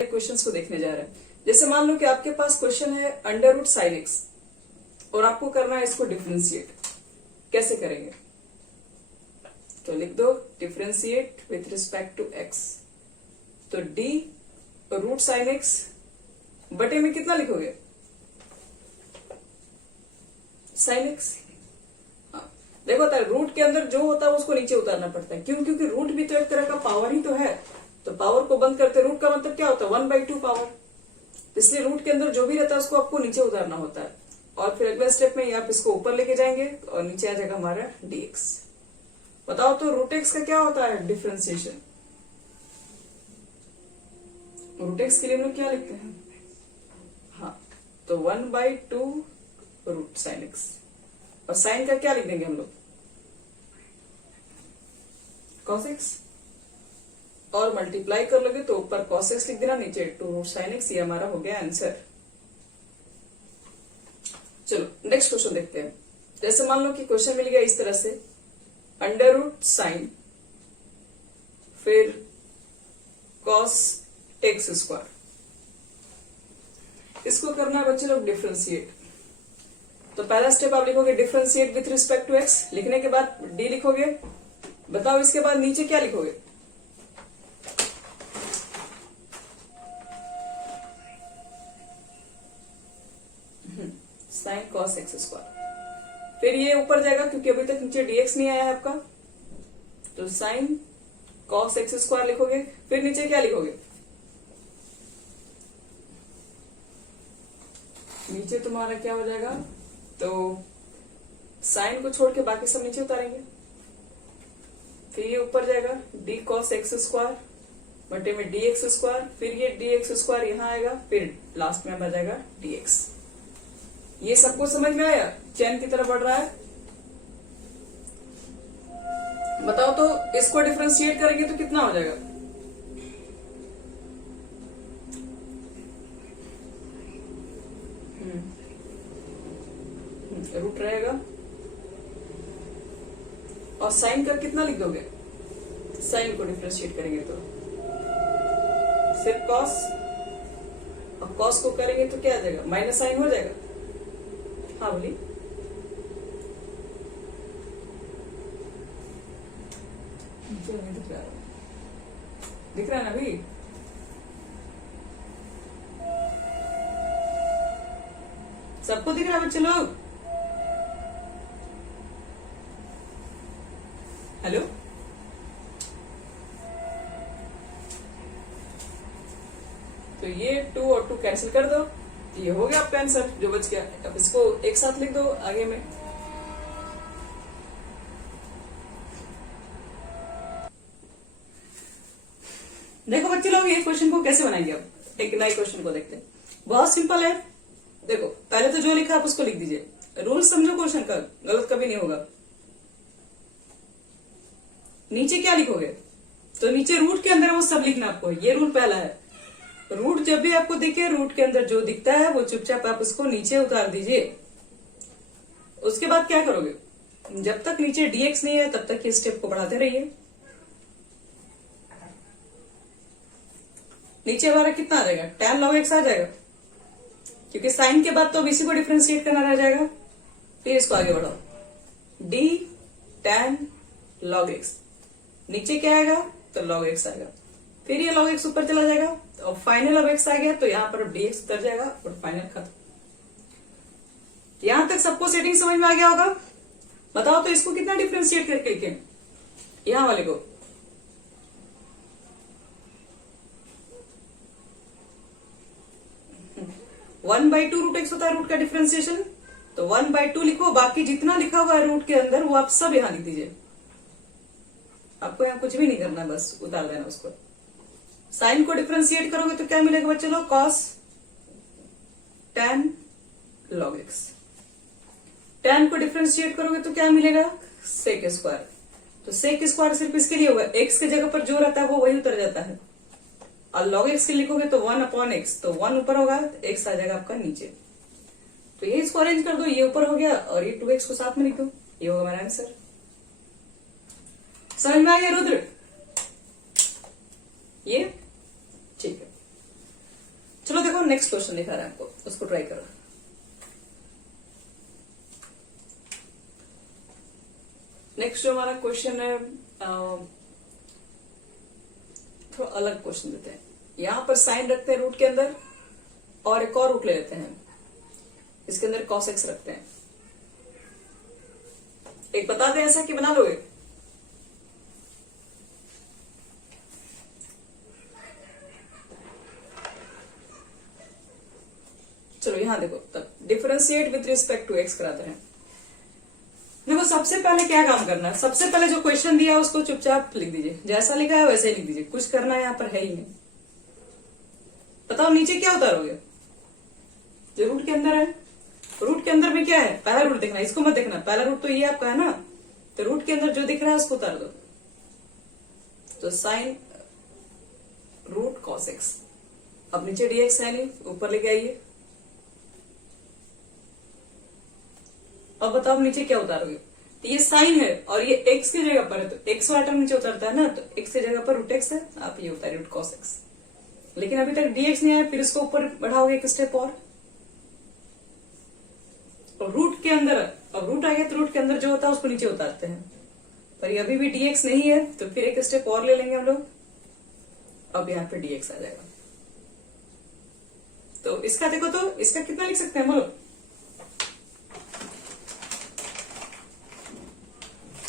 Questions को देखने जा रहे हैं। जैसे मान लो कि आपके पास क्वेश्चन है अंडर रूट साइन एक्स और आपको करना है इसको डिफ्रेंशिएट। कैसे करेंगे? तो लिख दो differentiate with respect to x. तो डी रूट साइन एक्स बटे में कितना लिखोगे? Sine x. देखो रूट के अंदर जो होता है उसको नीचे उतारना पड़ता है। क्यों? क्योंकि रूट भी तो एक तरह का पावर ही तो है। तो पावर को बंद करते रूट का मतलब क्या होता है? 1/2 पावर। इसलिए रूट के अंदर जो भी रहता है उसको आपको नीचे उतारना होता है। और फिर अगले स्टेप में आप इसको ऊपर लेके जाएंगे और नीचे आ जाएगा हमारा dx। बताओ तो रूट एक्स का क्या होता है डिफ्रेंसिएशन? रूट एक्स के लिए हम लोग क्या लिखते हैं? हाँ, तो 1/2 रूट साइन एक्स। और साइन का क्या लिख देंगे हम लोग? Cos x. और मल्टीप्लाई कर लोगे तो ऊपर कॉस एक्स लिख देना, नीचे 2 रूट साइन एक्स। ये हमारा हो गया आंसर। चलो नेक्स्ट क्वेश्चन देखते हैं। जैसे मान लो कि क्वेश्चन मिल गया इस तरह से, अंडर रूट साइन फिर कॉस एक्स स्क्वायर। इसको करना है बच्चे लोग डिफ्रेंशिएट। तो पहला स्टेप आप लिखोगे differentiate with respect to x. लिखने के बाद डी लिखोगे। बताओ इसके बाद नीचे क्या लिखोगे? Sine cos x square. फिर ये ऊपर जाएगा क्योंकि अभी तक नीचे dx नहीं आया है आपका। तो साइन कॉस एक्स स्क्वायर लिखोगे। फिर नीचे क्या लिखोगे? नीचे तुम्हारा क्या हो जाएगा? तो साइन को छोड़ के बाकी सब नीचे उतारेंगे। फिर ये ऊपर जाएगा डी कॉस एक्स स्क्वायर बटे में dx स्क्वायर। फिर ये dx स्क्वायर यहां आएगा। फिर लास्ट में आ जाएगा dx। ये सबको समझ में आया? चैन की तरफ बढ़ रहा है। बताओ तो इसको डिफरेंशिएट करेंगे तो कितना हो जाएगा? रूट रहेगा। और साइन का कितना लिख दोगे? साइन को डिफरेंशिएट करेंगे तो सिर्फ कॉस। और कॉस को करेंगे तो क्या आ जाएगा? माइनस साइन हो जाएगा। हाँ बोली। दिख रहा है ना अभी? सबको दिख रहा है बच्चे लोग? हेलो, तो ये 2 और 2 कैंसिल कर दो। ये हो गया आपका आंसर जो बच गया। अब इसको एक साथ लिख दो आगे में। देखो बच्चे लोग ये क्वेश्चन को कैसे बनाएंगे। अब एक नए क्वेश्चन को देखते हैं। बहुत सिंपल है। देखो पहले तो जो लिखा आप उसको लिख दीजिए। रूल समझो क्वेश्चन का, गलत कभी नहीं होगा। नीचे क्या लिखोगे? तो नीचे रूट के अंदर वो सब लिखना आपको। ये रूल पहला है। रूट जब भी आपको दिखे, रूट के अंदर जो दिखता है वो चुपचाप आप उसको नीचे उतार दीजिए। उसके बाद क्या करोगे? जब तक नीचे dx नहीं है तब तक ये स्टेप को बढ़ाते रहिए। नीचे हमारा कितना आ जाएगा? tan log x आ जाएगा, क्योंकि साइन के बाद तो इसी को डिफरेंशिएट करना रह जाएगा। फिर इसको आगे बढ़ाओ, d tan log x। नीचे क्या आएगा? तो log x आएगा। फिर ये log x ऊपर चला जाएगा और फाइनल अब x आ गया तो यहाँ पर अब dx उतर जाएगा और फाइनल खत्म। यहां तक सबको सेटिंग समझ में आ गया होगा? बताओ तो इसको कितना डिफरेंशिएट करके लिखें? यहां वाले को 1/2 रूट एक्स होता है रूट का डिफरेंशिएशन। तो 1/2 लिखो। बाकी जितना लिखा हुआ है रूट के अंदर वो आप सब यहां लिख दीजिए। आपको यहाँ कुछ भी नहीं करना, बस उतार देना उसको। साइन को डिफरेंशिएट करोगे तो क्या मिलेगा बच्चे लोग? Cos tan log x। tan को डिफरेंशिएट करोगे तो क्या मिलेगा? Sec square. तो सेक स्क्वायर सिर्फ इसके लिए होगा, x के जगह पर जो रहता है वो वही उतर जाता है। और log x के लिखोगे तो 1/x। तो 1 ऊपर होगा तो x आ जाएगा आपका नीचे। तो ये इसको अरेंज कर दो। ये ऊपर हो गया और ये 2x को साथ में लिख दो। ये होगा हमारा आंसर। समझ में आ गया रुद्र? ये ठीक है। नेक्स्ट क्वेश्चन दिखा रहा है आपको, उसको ट्राई करो। नेक्स्ट जो हमारा क्वेश्चन है, थोड़ा अलग क्वेश्चन देते हैं। यहां पर साइन रखते हैं रूट के अंदर, और एक और रूट ले लेते हैं, इसके अंदर cos x रखते हैं। एक बता दें ऐसा कि बना लोगे? चलो यहां देखो, तब differentiate with respect to x कराते हैं। देखो सबसे पहले क्या काम करना है, सबसे पहले जो क्वेश्चन दिया है उसको चुपचाप लिख दीजिए, जैसा लिखा है वैसे ही लिख दीजिए, कुछ करना यहाँ पर है ही नहीं। बताओ नीचे क्या उतारोगे? जो रूट के अंदर है, रूट के अंदर में क्या है? पहला रूट देखना, इसको मत देखना, पहला रूट तो ये आपका है ना, तो रूट के अंदर जो दिख रहा है उसको उतार दो। तो साइन रूट cos x, अब नीचे dx है नहीं, ऊपर लेके आइए। अब बताओ नीचे क्या उतारोगे? तो ये साइन है और ये x की जगह पर है, तो x वाला टर्म नीचे उतरता है ना, तो x की जगह पर रूट x है, आप ये उतारिए रूट cos x। लेकिन अभी तक dx नहीं आया, फिर इसको ऊपर बढ़ाओगे एक स्टेप और रूट के अंदर, अब रूट आ गया तो रूट के अंदर जो होता है उसको नीचे उतारते हैं, पर ये अभी भी dx नहीं है, तो फिर एक स्टेप और ले लेंगे हम लोग, अब यहाँ पे dx आ जाएगा। तो इसका देखो, तो इसका कितना लिख सकते हैं बोलो?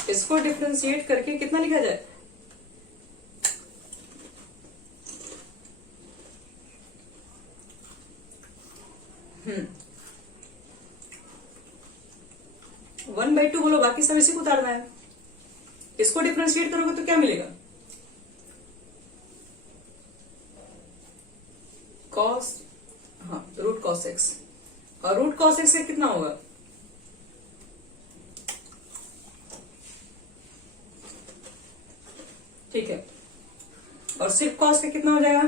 इसको डिफरेंशिएट करके कितना लिखा जाए? वन बाई टू बोलो, बाकी सब इसी को उतारना है। इसको डिफरेंशिएट करोगे तो क्या मिलेगा? कॉस, हाँ रूट cos x, और रूट cos x से कितना होगा? ठीक है, और सिर्फ cos का कितना हो जाएगा?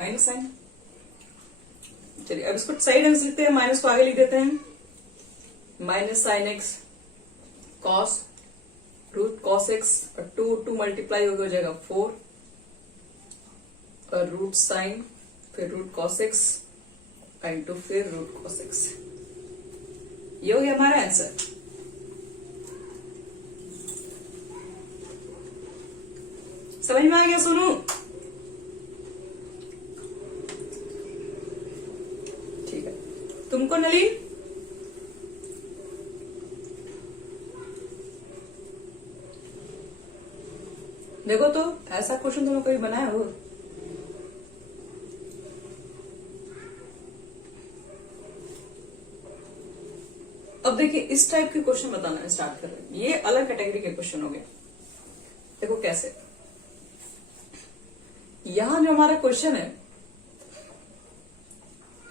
Minus sine. चलिए अब इसको सही ढंग से लिखते हैं, माइनस को आगे लिख देते हैं, minus sine x cos root cos x, और टू मल्टीप्लाई हो जाएगा 4, और रूट साइन, फिर रूट cos x इंटू फिर रूट cos x। ये हो गया हमारा आंसर। समझ में आ गया सोनू? ठीक है, तुमको नलीन? देखो तो ऐसा क्वेश्चन तुमने कभी बनाया हो? अब देखिए इस टाइप के क्वेश्चन बताना स्टार्ट कर रहे हैं, ये अलग कैटेगरी के क्वेश्चन हो गए। देखो कैसे, यहां जो हमारा क्वेश्चन है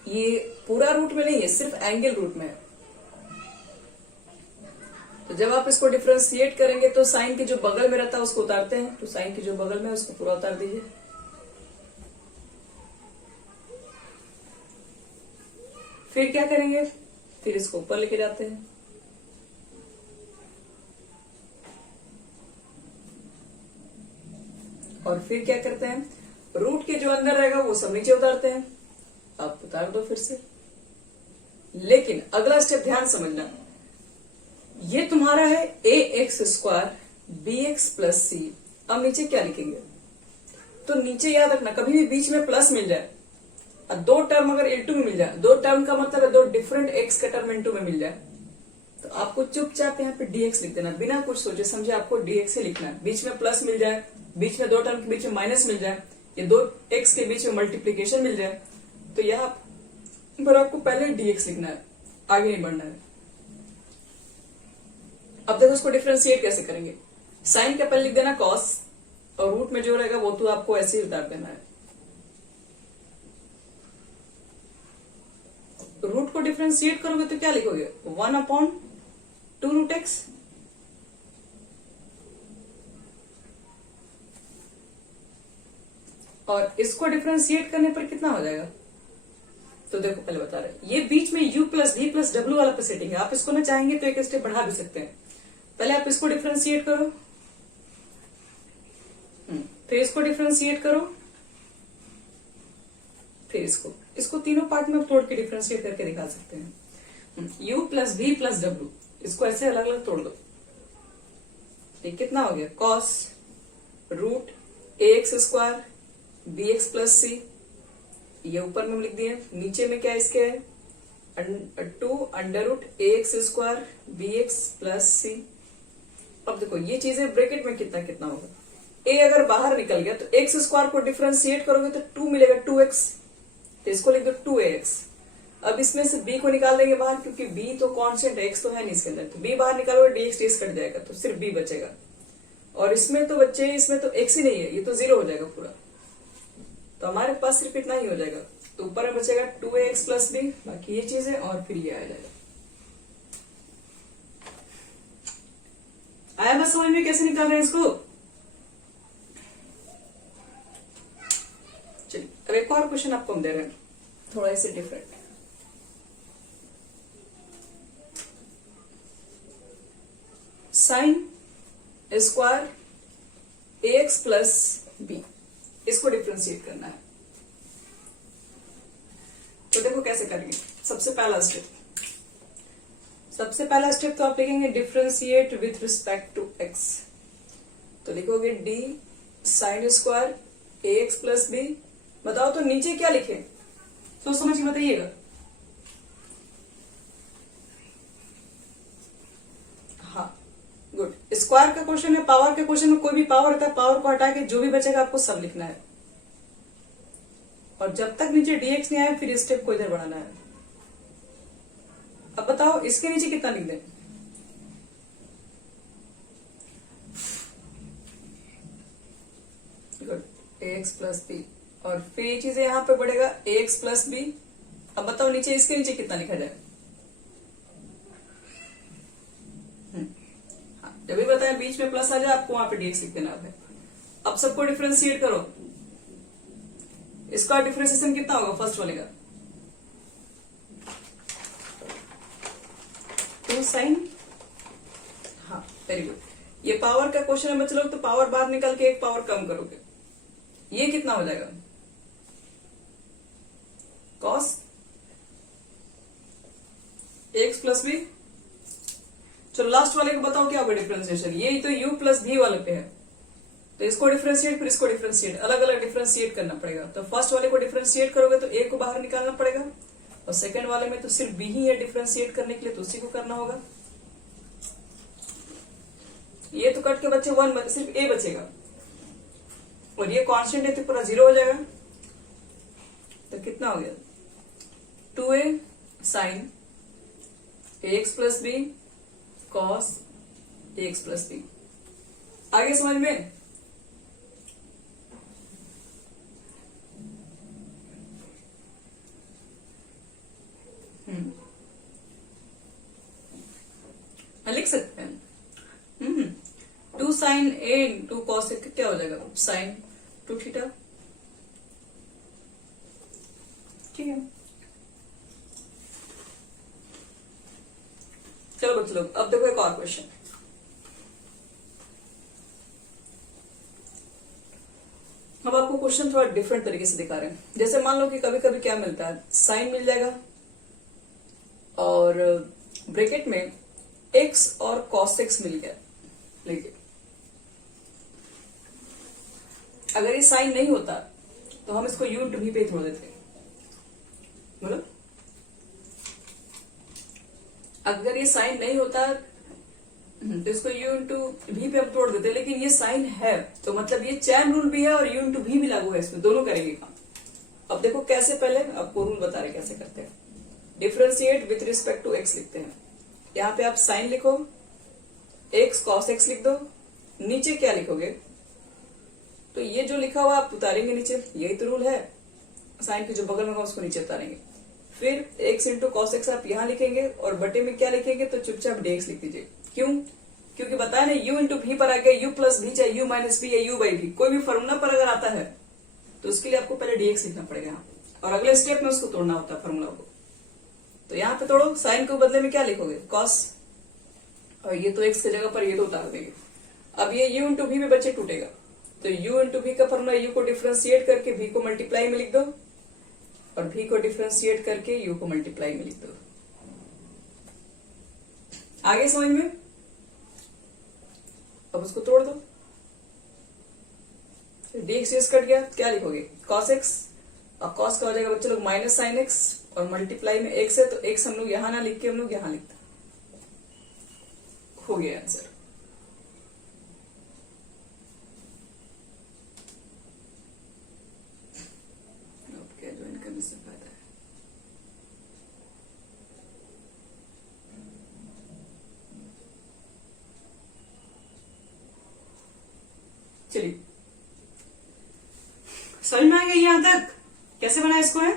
ये पूरा रूट में नहीं है, सिर्फ एंगल रूट में है। तो जब आप इसको डिफरेंशिएट करेंगे तो साइन के जो बगल में रहता है उसको उतारते हैं, तो साइन के जो बगल में है उसको पूरा उतार दीजिए। फिर क्या करेंगे? फिर इसको ऊपर लेके जाते हैं, और फिर क्या करते हैं? रूट के जो अंदर रहेगा वो सब नीचे उतारते हैं। आप उतार दो फिर से, लेकिन अगला स्टेप ध्यान समझना, ये तुम्हारा है a x square b x plus c. अब नीचे क्या लिखेंगे? तो नीचे याद रखना कभी भी बीच में प्लस मिल जाए और दो टर्म अगर इनटू में मिल जाए, दो टर्म का मतलब है दो डिफरेंट एक्स का टर्म इनटू में मिल जाए, तो आपको चुपचाप यहाँ पे dx लिख देना, बिना कुछ सोचे समझे आपको dx ही लिखना है। बीच में प्लस मिल जाए, बीच में दो टर्म के बीच में माइनस मिल जाए, ये दो एक्स के बीच में मल्टीप्लीकेशन मिल जाए, तो यहाँ पर आपको पहले dx लिखना है, आगे नहीं बढ़ना है। अब देखो उसको डिफरेंशिएट कैसे करेंगे? साइन का पहले लिख देना cos, और रूट में जो रहेगा वो तो आपको ऐसे ही उतार देना है। रूट को डिफरेंशिएट करोगे तो क्या लिखोगे? 1/2 रूट एक्स, और इसको डिफरेंशिएट करने पर कितना हो जाएगा? तो देखो पहले बता रहे, ये बीच में u plus v plus W वाला पे सेटिंग है, आप इसको ना चाहेंगे तो एक स्टेप बढ़ा भी सकते हैं। पहले आप इसको डिफरेंशिएट करो, फिर इसको डिफरेंशिएट करो, फिर इसको तीनों पार्ट में तोड़ के डिफ्रेंशिएट करके दिखा सकते हैं। u plus v plus W, इसको ऐसे अलग अलग तोड़ दो। ये कितना हो गया? Cos root ax square bx plus c, ये ऊपर में लिख दिए। नीचे में क्या इसके है? 2 under root ax square bx plus c. अब देखो ये चीजें ब्रैकेट में कितना कितना होगा। a अगर बाहर निकल गया तो x स्क्वायर को डिफरेंशिएट करोगे तो 2 मिलेगा, 2x, तो इसको लिख दो 2ax। अब इसमें से b को निकाल देंगे बाहर, क्योंकि b तो कांस्टेंट है, x तो है नहीं इसके अंदर, तो b बाहर निकालोगे dx dx कट जाएगा, तो सिर्फ b बचेगा। और इसमें तो बच्चे, इसमें तो x ही नहीं है, ये तो 0 हो जाएगा पूरा, तो हमारे पास सिर्फ इतना ही हो जाएगा। तो ऊपर में बचेगा 2ax प्लस b, बाकी ये चीजें, और फिर ये आ जाएगा। आया बस समझ में कैसे निकाल रहे हैं इसको? चलिए अब एक और क्वेश्चन आपको हम दे रहे हैं, थोड़ा इसे different. Sign square ax plus b, इसको डिफ्रेंशिएट करना है। तो देखो कैसे करेंगे। सबसे पहला स्टेप तो आप लिखेंगे differentiate with respect to x। तो लिखोगे d sine square ax plus b। बताओ तो नीचे क्या लिखे, सोच समझ के बताइएगा। हाँ गुड। स्क्वायर का क्वेश्चन है, पावर के क्वेश्चन में कोई भी पावर होता है, पावर को हटा के जो भी बचेगा आपको सब लिखना है। और जब तक नीचे dx नहीं आया फिर स्टेप को इधर बढ़ाना है। अब बताओ इसके नीचे कितना लिख दें? गुड, ax प्लस बी, और फिर ये चीजें यहां पे बढ़ेगा ax प्लस बी। अब बताओ नीचे, इसके नीचे कितना लिखा जाए? हाँ, जब भी बताया बीच में प्लस आ जाए आपको वहां पे dx लिख देना है। अब सबको डिफरेंशिएट करो। इसका डिफरेंशिएशन कितना होगा फर्स्ट वाले का? 2 साइन। हाँ वेरी गुड। ये पावर का क्वेश्चन है बच्चे लोग, तो पावर बाहर निकाल के एक पावर कम करोगे, ये कितना हो जाएगा? Cos x plus B. चलो लास्ट वाले को बताओ क्या होगा डिफरेंशिएशन। ये तो u प्लस भी वाले पे है, तो इसको डिफरेंशिएट फिर इसको डिफरेंशिएट, अलग अलग डिफरेंशिएट करना पड़ेगा। तो फर्स्ट वाले को डिफरेंशिएट करोगे तो a को बाहर निकालना पड़ेगा, और सेकंड वाले में तो सिर्फ b ही है डिफरेंशिएट करने के लिए, तो उसी को करना होगा। ये तो कट के बच्चे 1, सिर्फ a बचेगा, और ये कांस्टेंट है तो पूरा 0 हो जाएगा। तो कितना हो गया? 2a sine ax plus B cos ax plus B. आगे समझ में? लिख सकते हैं 2 sine a into cos A, क्या हो जाएगा? Sine 2 theta. ठीक है, चलो बच्चे लोग अब देखो एक और क्वेश्चन। अब आपको क्वेश्चन थोड़ा डिफरेंट तरीके से दिखा रहे हैं। जैसे मान लो कि कभी कभी क्या मिलता है, साइन मिल जाएगा और ब्रैकेट में x और cos x मिल गया। लेकिन अगर ये साइन नहीं होता तो हम इसको u इंटू v पे छोड़ देते। मतलब अगर ये साइन नहीं होता तो इसको u इंटू v पे हम तोड़ देते, लेकिन ये साइन है तो मतलब ये चैन रूल भी है और u इंटू v भी लागू है, इसमें दोनों करेंगे काम। अब देखो कैसे, पहले आपको रूल बता रहे कैसे करते हैं। Differentiate with respect to x लिखते हैं। यहाँ पे आप साइन लिखो, x cos x लिख दो। नीचे क्या लिखोगे? तो ये जो लिखा हुआ आप उतारेंगे नीचे, यही तो रूल है। साइन के जो बगल में होगा उसको नीचे उतारेंगे। फिर x इंटू कॉस एक्स आप यहाँ लिखेंगे, और बटे में क्या लिखेंगे? तो चुपचाप dx लिख दीजिए। क्यों? क्योंकि बताया ना u इंटू भी पर आ गया, u प्लस भी चाहे u माइनस भी या u बाई भी, कोई भी फॉर्मूला पर अगर आता है तो उसके लिए आपको पहले dx लिखना पड़ेगा यहाँ, और अगले स्टेप में उसको तोड़ना होता है फॉर्मूला को। तो यहाँ पे तोड़ो, साइन के बदले में क्या लिखोगे? कॉस, और ये तो x की जगह पर ये तो उतार देंगे। अब ये u इंटू भी में बच्चे टूटेगा, तो u इंटू भी का फॉर्मूला u को डिफरेंशिएट करके v को मल्टीप्लाई में लिख दो, और v को डिफ्रेंशिएट करके u को मल्टीप्लाई में लिख दो। आगे समझ में? अब उसको तोड़ दो। dx कट गया, क्या लिखोगे? cos x, और cos का हो जाएगा बच्चे लोग माइनस साइन x, और मल्टीप्लाई में x है तो x हम लोग यहां ना लिख के हम लोग यहां लिखते। हो गया आंसर। अब क्या ज्वाइन करने से फायदा है? चलिए, समझ में आ गया यहां तक कैसे बनाया इसको है?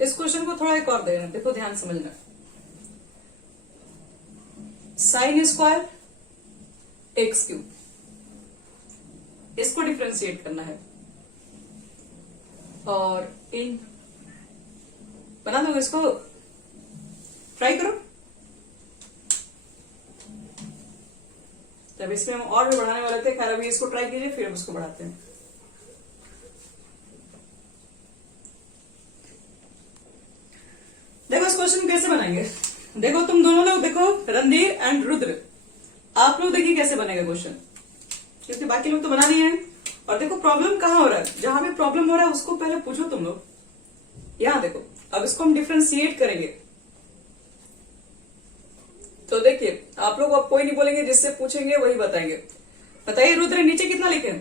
इस क्वेश्चन को थोड़ा एक और देना, देखो ध्यान समझना। साइन स्क्वायर एक्स क्यूब, इसको डिफ्रेंशिएट करना है और इन बना दो, इसको ट्राई करो। जब इसमें हम और भी बढ़ाने वाले थे, खैर अभी इसको ट्राई कीजिए, फिर हम उसको बढ़ाते हैं। देखो इस क्वेश्चन कैसे बनाएंगे। देखो तुम दोनों लोग देखो, रणधीर एंड रुद्र, आप लोग देखिए कैसे बनेगा क्वेश्चन, क्योंकि बाकी लोग तो बना दिए हैं। और देखो प्रॉब्लम कहां हो रहा है, जहां भी प्रॉब्लम हो रहा है उसको पहले पूछो तुम लोग। यहां देखो, अब इसको हम डिफ्रेंशिएट करेंगे तो देखिए आप लोग अब कोई नहीं बोलेंगे, जिससे पूछेंगे वही बताएंगे। बताइए रुद्र, नीचे कितना लिखे?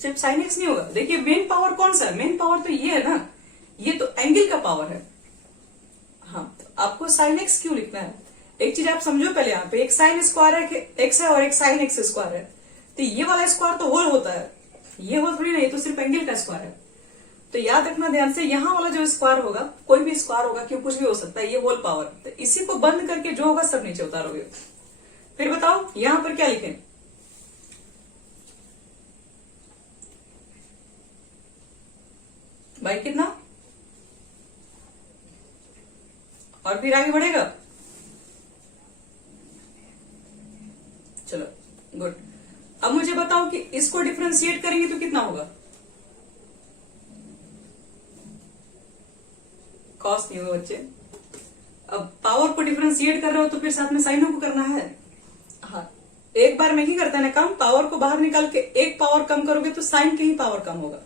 सिर्फ साइन एक्स नहीं होगा। देखिए मेन पावर कौन सा है? मेन पावर तो ये है ना, ये तो एंगल का पावर है। हाँ, तो आपको साइन एक्स क्यों लिखना है? एक चीज आप समझो पहले, यहाँ पे एक साइन स्क्वायर है एक्स है और एक साइन एक्स स्क्वायर है, तो ये वाला स्क्वायर तो होल होता है, ये होल थोड़ी नहीं, ये तो सिर्फ एंगल का स्क्वायर है। तो याद रखना ध्यान से, यहाँ वाला जो स्क्वायर होगा, कोई भी स्क्वायर होगा, क्यों कुछ भी हो सकता है, ये होल पावर। तो इसी को बंद करके जो होगा सब नीचे उतारोगे। फिर बताओ यहां पर क्या लिखें? भाई कितना, और फिर आगे बढ़ेगा। चलो गुड। अब मुझे बताओ कि इसको डिफरेंशिएट करेंगे तो कितना होगा? कॉस नहीं होगा बच्चे। अब पावर को डिफरेंशिएट कर रहे हो तो फिर साथ में साइनों को करना है। हाँ, एक बार में ही करता है ना काम, पावर को बाहर निकाल के एक पावर कम करोगे तो साइन की ही पावर कम होगा।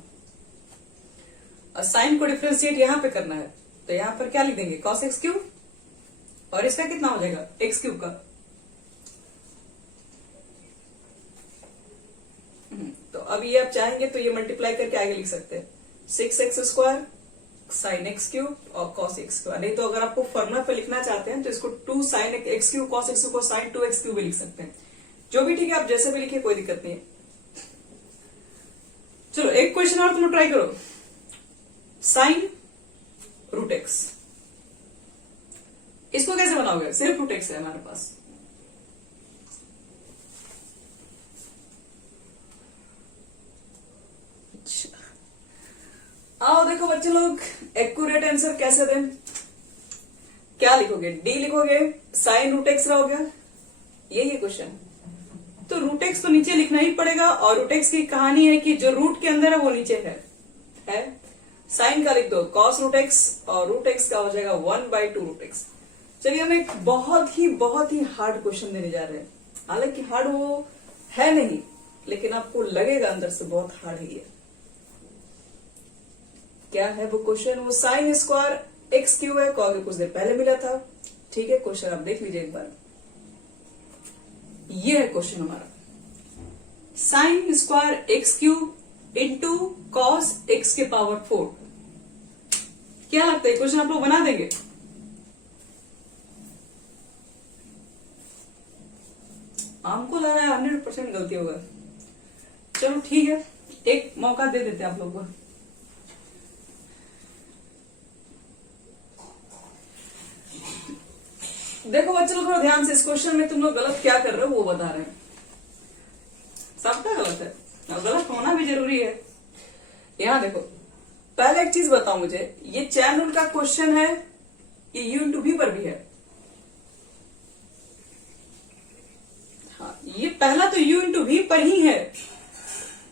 और साइन को डिफरेंशिएट यहां पे करना है, तो यहां पर क्या लिख देंगे? कॉस एक्स क्यूब, और इसका कितना हो जाएगा? एक्स क्यूब का। तो अब ये आप चाहेंगे तो ये मल्टीप्लाई करके आगे लिख सकते हैं, 6x square sine x cube और कॉस एक्स क्यूब। नहीं तो अगर आपको फॉर्मूला पे लिखना चाहते हैं तो इसको 2 sine x cube cos x को साइन 2x क्यूब भी लिख सकते हैं। जो भी ठीक है, आप जैसे भी लिखिए, कोई दिक्कत नहीं है। चलो एक क्वेश्चन और तुम ट्राई करो। साइन रूट एक्स, इसको कैसे बनाओगे? सिर्फ रूट एक्स है हमारे पास। आओ देखो बच्चे लोग, एक्यूरेट आंसर कैसे दें? क्या लिखोगे? डी लिखोगे, साइन रूट एक्स रहोगे, यही क्वेश्चन। तो रूट एक्स तो नीचे लिखना ही पड़ेगा, और रूट एक्स की कहानी है कि जो रूट के अंदर है वो नीचे है? साइन का लिख दो कॉस रूट एक्स, और रूट एक्स का हो जाएगा 1/2 रूट एक्स। चलिए हम एक बहुत ही हार्ड क्वेश्चन देने जा रहे हैं। हालांकि हार्ड वो है नहीं, लेकिन आपको लगेगा अंदर से बहुत हार्ड है ये। क्या है वो क्वेश्चन? वो साइन स्क्वायर एक्स क्यूब है, कॉल कुछ देर पहले मिला था। ठीक है, क्वेश्चन आप देख लीजिए एक बार। ये है क्वेश्चन हमारा, sine square x cube into cos x के पावर 4। क्या लगता है क्वेश्चन आप लोग बना देंगे? हमको लग रहा है 100% गलती होगा। चलो ठीक है, एक मौका दे देते हैं आप लोग को। देखो बच्चों थोड़ा ध्यान से, इस क्वेश्चन में तुम लोग गलत क्या कर रहे हो वो बता रहे हैं। सबका गलत है, और गलत होना भी जरूरी है। यहां देखो, पहले एक चीज बताओ मुझे, ये चैन रूल का क्वेश्चन है, ये यू इंटू बी पर भी है। हाँ, ये पहला तो u इंटू वी पर ही है,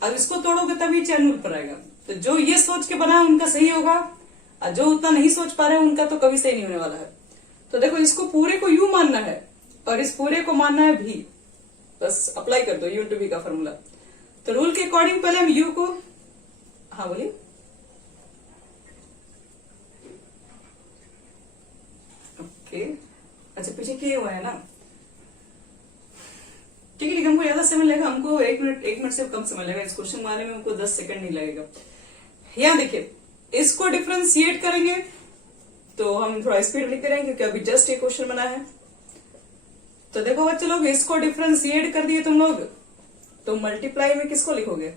अब इसको तोड़ोगे तभी चैन रूल पर आएगा। तो जो ये सोच के बना है उनका सही होगा, और जो उतना नहीं सोच पा रहे हैं उनका तो कभी सही नहीं होने वाला है। तो देखो इसको पूरे को u मानना है और इस पूरे को मानना है v, बस अप्लाई कर दो u इंटू वी का फॉर्मूला। तो रूल के अकॉर्डिंग पहले हम u को, हाँ बोलिए, ओके अच्छा पीछे किए हुआ है ना, ठीक है, हमको ज्यादा समय लगेगा, हमको एक मिनट से कम समय लगेगा इस क्वेश्चन बनाने में, हमको 10 सेकंड नहीं लगेगा। यहाँ देखिए इसको डिफरेंशिएट करेंगे तो हम थोड़ा स्पीड लिखते रहेंगे क्योंकि अभी जस्ट एक क्वेश्चन बना है। तो देखो बच्चे लोग, इसको डिफरेंशिएट कर दिए तुम लोग, तो मल्टीप्लाई में किसको लिखोगे,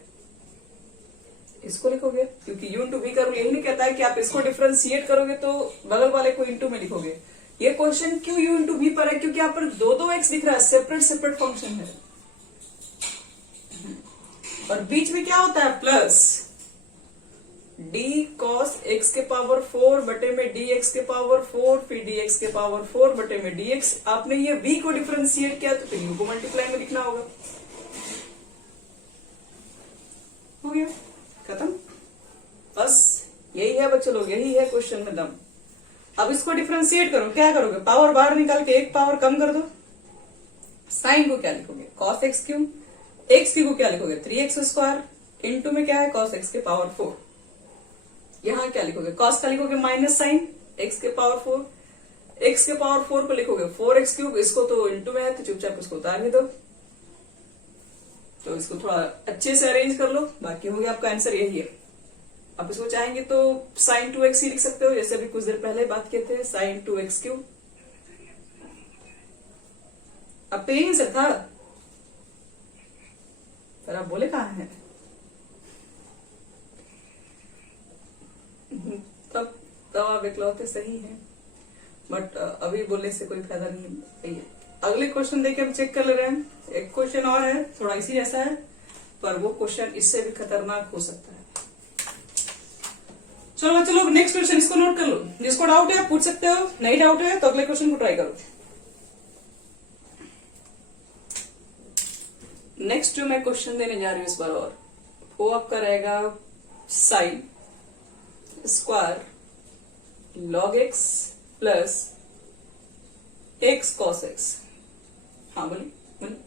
इसको लिखोगे, क्योंकि u इंटू वी का रूल यही नहीं कहता है कि आप इसको डिफरेंशिएट करोगे तो बगल वाले को इंटू में लिखोगे। ये क्वेश्चन क्यों u इंटू वी पर है, क्योंकि यहाँ पर दो एक्स दिख रहा है, सेपरेट फंक्शन है, और बीच में क्या होता है प्लस d cos x के पावर 4 बटे में dx के पावर 4, फिर dx के पावर 4 बटे में dx। आपने ये v को डिफरेंशिएट किया तो फिर u को मल्टीप्लाई में लिखना होगा। हो गया, खत्म, बस यही है बच्चों लोग, यही है क्वेश्चन में दम। अब इसको डिफरेंशिएट करो, क्या करोगे, पावर बाहर निकाल के एक पावर कम कर दो, साइन को क्या लिखोगे cos x cube, x cube को क्या लिखोगे 3x स्क्वायर, इंटू में क्या है cos x के पावर 4, यहाँ क्या लिखोगे cos का लिखोगे माइनस साइन x के पावर 4, x के पावर 4 को लिखोगे 4x क्यूब, इसको तो इंटू में है तो चुपचाप इसको उतार भी दो। तो इसको थोड़ा अच्छे से अरेंज कर लो, बाकी हो गया, आपका आंसर यही है। आप इसको चाहेंगे तो साइन 2x ही लिख सकते हो, जैसे अभी कुछ देर पहले बात किए थे साइन 2x क्यूब। अब तो यही आंसर था, पर आप बोले कहाँ है, तब आप इकलौते सही है, बट अभी बोलने से कोई फायदा नहीं है। अगले क्वेश्चन देके हम चेक कर ले रहे हैं, एक क्वेश्चन और है थोड़ा इसी जैसा है, पर वो क्वेश्चन इससे भी खतरनाक हो सकता है। चलो बच्चों लोग नेक्स्ट क्वेश्चन इसको नोट कर लो, जिसको डाउट है पूछ सकते हो, नहीं डाउट है तो अगले क्वेश्चन को ट्राई करो। नेक्स्ट जो मैं क्वेश्चन देने जा रही हूँ इस बार, और वो आपका रहेगा sine square log x plus x cos x. हाँ बोलिए बोलिए,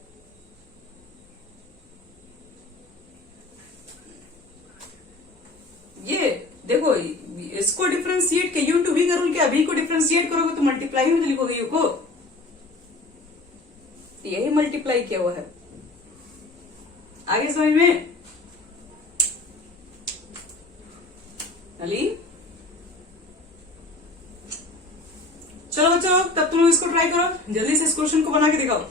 ये देखो इसको डिफरेंशिएट के u टू v का रूल क्या, v को डिफरेंशिएट करोगे तो मल्टीप्लाई में तो लिखोगे u को, यही मल्टीप्लाई किया हुआ है, आगे समझ में अली। चलो बच्चों तब तुम लोग इसको ट्राई करो, जल्दी से इस क्वेश्चन को बना के दिखाओ।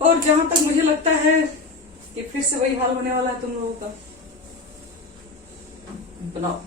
और जहां तक मुझे लगता है कि फिर से वही हाल होने वाला है तुम लोगों का, बनाओ।